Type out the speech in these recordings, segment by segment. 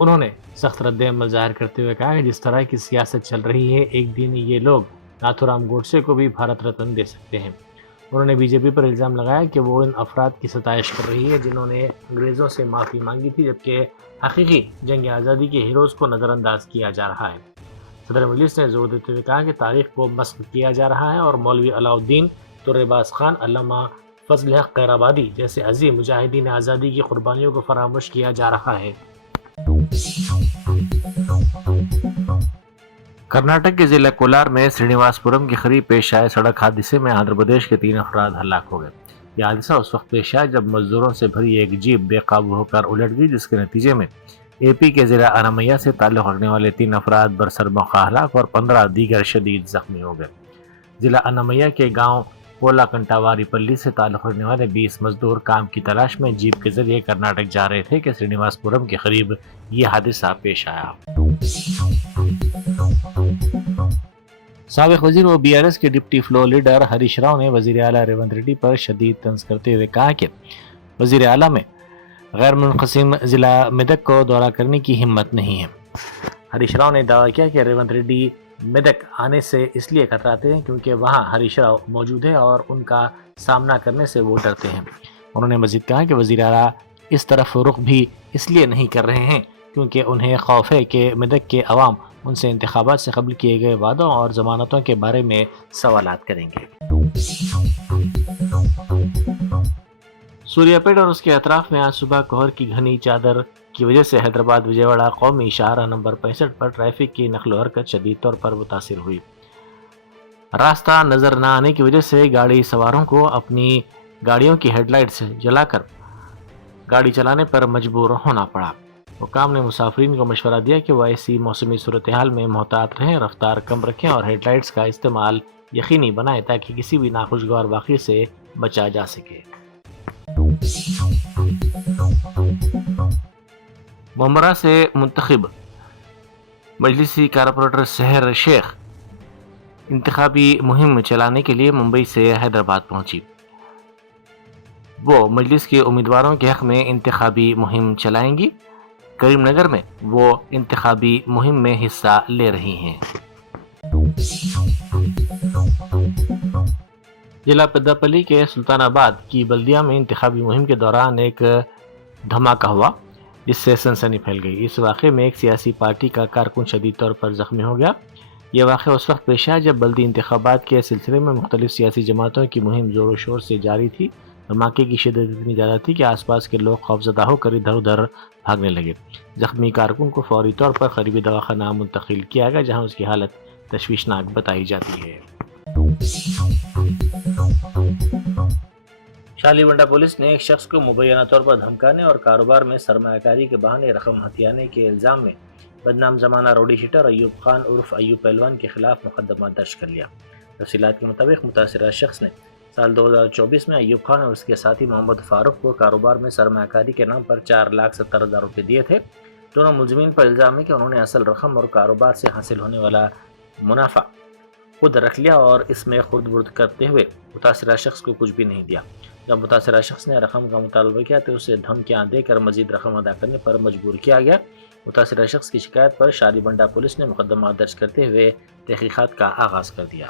انہوں نے سخت رد عمل ظاہر کرتے ہوئے کہا کہ جس طرح کی سیاست چل رہی ہے ایک دن یہ لوگ ناتھو رام گوڈسے کو بھی بھارت رتن دے سکتے ہیں۔ انہوں نے بی جے پی پر الزام لگایا کہ وہ ان افراد کی ستائش کر رہی ہے جنہوں نے انگریزوں سے معافی مانگی تھی، جبکہ حقیقی جنگ آزادی کے ہیروز کو نظر انداز کیا جا رہا ہے۔ صدر مجلس نے زور دیتے ہوئے کہا کہ تاریخ کو مسخ کیا جا رہا ہے اور مولوی علاؤالدین، طر باز خان، علامہ فضل حق قیرآبادی جیسے عظیم مجاہدین آزادی کی قربانیوں کو فراموش کیا جا رہا ہے۔ کرناٹک کے ضلع کولار میں سرینیواس پورم کے قریب پیش آئے سڑک حادثے میں آندھرا پردیش کے 3 افراد ہلاک ہو گئے۔ یہ حادثہ اس وقت پیش آیا جب مزدوروں سے بھری ایک جیپ بے قابو ہو کر الٹ گئی، جس کے نتیجے میں اے پی کے ضلع انامیا سے تعلق رکھنے والے 3 افراد برسر موقع ہلاک اور 15 دیگر شدید زخمی ہو گئے۔ ضلع انامیا کے گاؤں پولا کنٹاواری پلی سے تعلق رکھنے والے 20 مزدور کام کی تلاش میں جیپ کے ذریعے کرناٹک جا رہے تھے کہ سرینیواس پورم کے قریب یہ حادثہ پیش آیا۔ سابق وزیر و بی آر ایس کے deputy floor leader Harish Rao نے وزیر اعلیٰ ریونت ریڈی پر شدید طنز کرتے ہوئے کہا کہ وزیر اعلیٰ میں غیر منقسم ضلع میدک کو دورہ کرنے کی ہمت نہیں ہے۔ ہریش راؤ نے دعویٰ کیا کہ ریونت ریڈی میدک آنے سے اس لیے کتراتے ہیں کیونکہ وہاں ہریش راؤ موجود ہے اور ان کا سامنا کرنے سے وہ ڈرتے ہیں۔ انہوں نے مزید کہا کہ وزیر اعلیٰ اس طرف رخ بھی اس لیے نہیں کر رہے ہیں کیونکہ انہیں خوف ہے کہ میدک کے عوام ان سے انتخابات سے قبل کیے گئے وعدوں اور ضمانتوں کے بارے میں سوالات کریں گے۔ سوریا پیٹ اور اس کے اطراف میں آج صبح کوہر کی گھنی چادر کی وجہ سے حیدرآباد وجےواڑہ قومی شاہراہ نمبر 65 پر ٹریفک کی نقل و حرکت شدید طور پر متاثر ہوئی۔ راستہ نظر نہ آنے کی وجہ سے گاڑی سواروں کو اپنی گاڑیوں کی ہیڈ لائٹس جلا کر گاڑی چلانے پر مجبور ہونا پڑا۔ حکام نے مسافرین کو مشورہ دیا کہ وہ ایسی موسمی صورتحال میں محتاط رہیں، رفتار کم رکھیں اور ہیڈ لائٹس کا استعمال یقینی بنائیں تاکہ کسی بھی ناخوشگوار واقعے سے بچا جا سکے۔ ممبرا سے منتخب مجلسی کارپوریٹر سحر شیخ انتخابی مہم چلانے کے لیے ممبئی سے حیدرآباد پہنچی۔ وہ مجلس کے امیدواروں کے حق میں انتخابی مہم چلائیں گی۔ کریم نگر میں وہ انتخابی مہم میں حصہ لے رہی ہیں۔ ضلع پیداپلی کے سلطان آباد کی بلدیہ میں انتخابی مہم کے دوران ایک دھماکہ ہوا جس سے سنسنی پھیل گئی۔ اس واقعے میں ایک سیاسی پارٹی کا کارکن شدید طور پر زخمی ہو گیا۔ یہ واقعہ اس وقت پیش آیا جب بلدی انتخابات کے سلسلے میں مختلف سیاسی جماعتوں کی مہم زور و شور سے جاری تھی۔ دھماکے کی شدت اتنی زیادہ تھی کہ آس پاس کے لوگ خوفزدہ ہو کر ادھر ادھر بھاگنے لگے۔ زخمی کارکن کو فوری طور پر قریبی دواخانہ منتقل کیا گیا جہاں اس کی حالت تشویشناک بتائی جاتی ہے۔ شالی ونڈا پولیس نے ایک شخص کو مبینہ طور پر دھمکانے اور کاروبار میں سرمایہ کاری کے بہانے رقم ہتھیانے کے الزام میں بدنام زمانہ روڈی شیٹر ایوب خان عرف ایوب پہلوان کے خلاف مقدمہ درج کر لیا۔ تفصیلات کے مطابق متاثرہ شخص نے سال 2024 میں ایوب خان اور اس کے ساتھی محمد فاروق کو کاروبار میں سرمایہ کاری کے نام پر 4,70,000 روپے دیے تھے۔ دونوں ملزمین پر الزام ہے کہ انہوں نے اصل رقم اور کاروبار سے حاصل ہونے والا منافع خود رکھ لیا اور اس میں خرد برد کرتے ہوئے متاثرہ شخص کو کچھ بھی نہیں دیا۔ جب متاثرہ شخص نے رقم کا مطالبہ کیا تو اسے دھمکیاں دے کر مزید رقم ادا کرنے پر مجبور کیا گیا۔ متاثرہ شخص کی شکایت پر شالی بنڈا پولیس نے مقدمہ درج کرتے ہوئے تحقیقات کا آغاز کر دیا۔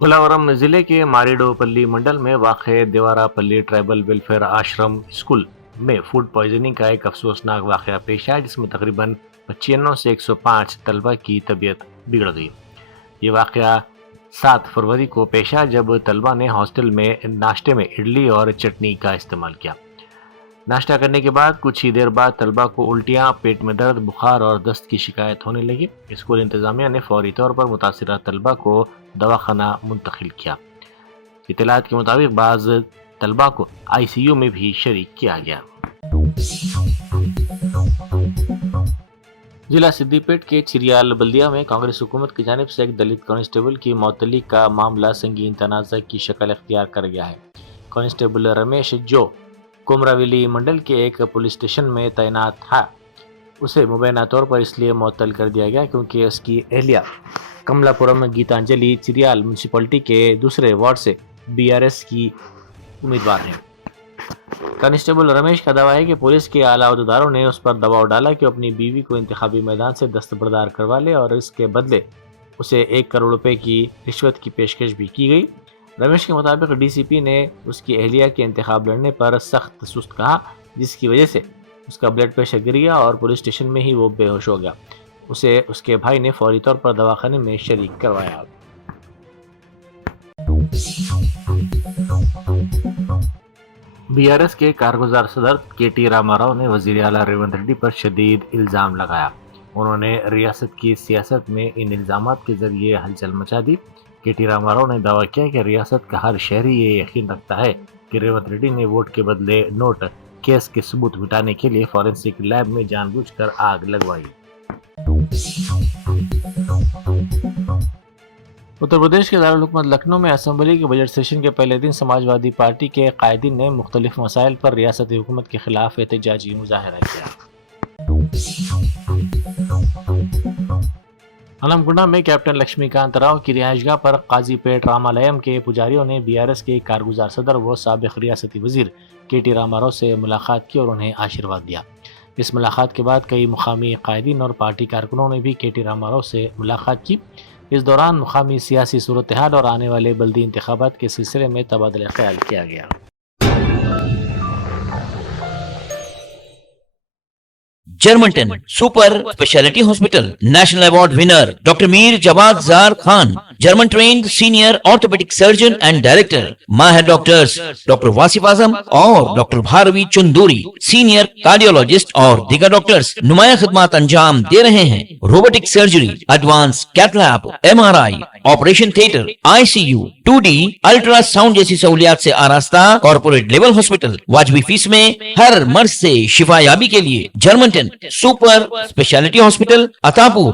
بلاورم ضلع کے ماریڈو پلی منڈل میں واقع دیوارا پلی ٹرائبل ویلفیئر آشرم اسکول میں فوڈ پوائزننگ کا ایک افسوسناک واقعہ پیش آیا جس میں تقریباً 95 سے 105 طلبہ کی طبیعت بگڑ گئی۔ یہ واقعہ 7 فروری کو پیش آیا جب طلبہ نے ہاسٹل میں ناشتے میں اڈلی اور چٹنی کا استعمال کیا۔ ناشتہ کرنے کے بعد کچھ ہی دیر بعد طلبہ کو الٹیاں، پیٹ میں درد، بخار اور دست کی شکایت ہونے لگی۔ اسکول انتظامیہ نے فوری طور پر متاثرہ طلبہ کو دواخانہ منتقل کیا۔ اطلاعات کے مطابق بعض طلبہ کو آئی سی یو میں بھی شریک کیا گیا۔ ضلع سدی پیٹ کے چریال بلدیہ میں کانگریس حکومت کی جانب سے ایک دلت کانسٹیبل کی معطلی کا معاملہ سنگین تنازع کی شکل اختیار کر گیا ہے۔ کانسٹیبل رمیش جو کومراویلی منڈل کے ایک پولیس اسٹیشن میں تعینات تھا، اسے مبینہ طور پر اس لیے معطل کر دیا گیا کیونکہ اس کی اہلیہ کملا پورم گیتانجلی چریال میونسپلٹی کے دوسرے وارڈ سے بی آر ایس کی امیدوار ہیں۔ کانسٹیبل رمیش کا دعویٰ ہے کہ پولیس کے اعلیٰ عہدیداروں نے اس پر دباؤ ڈالا کہ اپنی بیوی کو انتخابی میدان سے دستبردار کروا لے اور اس کے بدلے اسے 1 کروڑ روپے کی رشوت کی پیشکش بھی کی گئی۔ رمیش کے مطابق ڈی سی پی نے اس کی اہلیہ کے انتخاب لڑنے پر سخت سست کہا، جس کی وجہ سے اس کا بلڈ پریشر گر گیا اور پولیس اسٹیشن میں ہی وہ بے ہوش ہو گیا۔ اسے اس کے بھائی نے فوری طور پر دواخانے میں شریک کروایا۔ بی آر ایس کے کارگزار صدر کے ٹی راما راؤ نے وزیر اعلیٰ ریونت ریڈی پر شدید الزام لگایا۔ انہوں نے ریاست کی سیاست میں ان الزامات کے ذریعے ہلچل مچا دی۔ کے ٹی راما راؤ نے دعویٰ کیا کہ ریاست کا ہر شہری یہ یقین رکھتا ہے کہ ریونت ریڈی نے ووٹ کے بدلے نوٹ کیس کے ثبوت مٹانے کے لیے فورینسک لیب میں جان بوجھ کر آگ لگوائی۔ اتر پردیش کے دارالحکومت لکھنؤ میں اسمبلی کے بجٹ سیشن کے پہلے دن سماج وادی پارٹی کے قائدین نے مختلف مسائل پر ریاستی حکومت کے خلاف احتجاجی مظاہرہ کیا۔ ہنمکنڈا میں کیپٹن لکشمی کانت راؤ کی رہائش گاہ پر قاضی پیٹ رامالیم کے پجاریوں نے بی آر ایس کے کارگزار صدر و سابق ریاستی وزیر کے ٹی راما راؤ سے ملاقات کی اور انہیں آشیرواد دیا۔ اس ملاقات کے بعد کئی مقامی قائدین اور پارٹی کارکنوں نے بھی کے ٹی راما راؤ سے ملاقات کی۔ اس دوران مقامی سیاسی صورتحال اور آنے والے بلدی انتخابات کے سلسلے میں تبادلہ خیال کیا گیا۔ Germanten super specialty hospital national award winner doctor Mir Jawad Zar Khan, German trained senior orthopaedic surgeon and director, ماہر ڈاکٹرز ڈاکٹر واصف اعظم اور doctor Bharavi Chanduri, senior cardiologist اور دیگر ڈاکٹرز نمایاں خدمات انجام دے رہے ہیں۔ Robotic surgery, advance cath lab, M R I, operation theatre, I C U, 2D ultrasound جیسی سہولیات سے آراستہ کارپوریٹ لیول ہاسپٹل، واجبی فیس میں ہر مرض سے شفا یابی کے لیے جرمنٹن سپر اسپیشلٹی ہاسپٹل، عطاپور۔